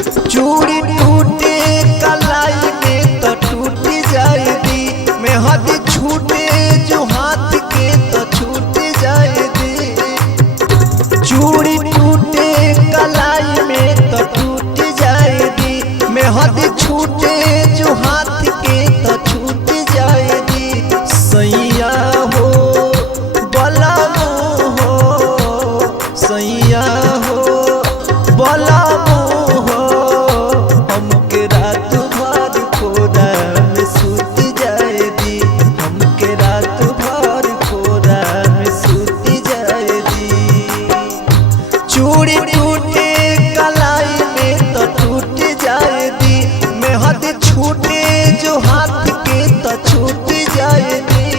चूड़ी टूटे कलाई में तो टूट जाए दी, मेहंदी छूटे जो हाथ के तो छूट जाए दी। चूड़ी टूटे कलाई में तो टूट जाए दी, मेहंदी छूटे जो हाथ के तो छूट जाए दी। सैया हो बलमू हो, सैया हो बलमू हो, हमके रात भर कोरा में सूत जाए दी, हमके रात भर कोरा में सूत जाए दी। चूड़ी टूटे कलाई में तो टूट जाए दी, मेहंदी छूटे जो हाथ के तो छूट जाए दी।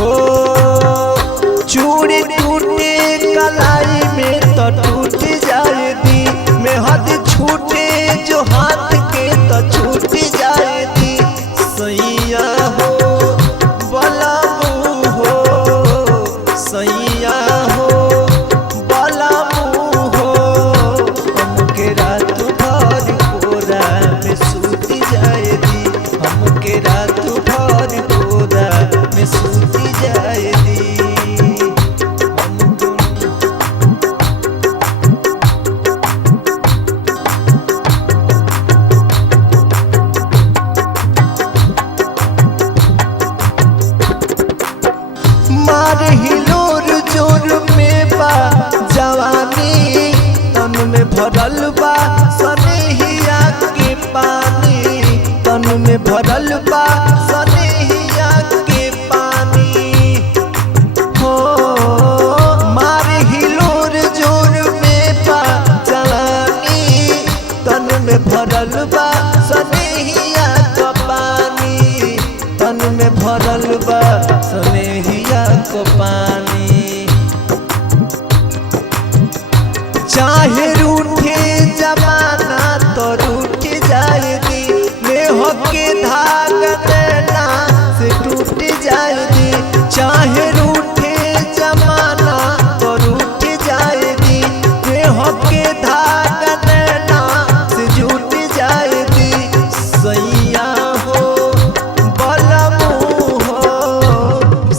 ओ चूड़ी टूटे कलाई में तो टूट जाए दी, मेहंदी छूटे जो हाथ के तो छूट जाए दी। सैया हो बलमू हो, सैया हो बलमू हो, हमके रात भर कोरा में सूत जाए दी, हमके रात भर कोरा में सूत जाए दी। मार हिलोर जोर में बा जवानी, तन में भरल बा सनेहिया के पानी, तन में भरल बा सनेहिया के पानी। हो मार हिलोर जोर में बा जवानी, तन में भरल बा सनेहिया का पानी, तन में भरल बा सनेहिया को पानी। चाहे रूठे जमाना तो रूठ जाए दी, नेह के धागा नैना से टूट जाए दी। चाहे रूठे जमाना तो रूठ जाए दी, नेह के धागा नैना से जुट जाए दी। सैया हो बलमू हो,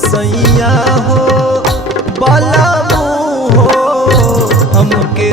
सैया हो बलमू हो, हमके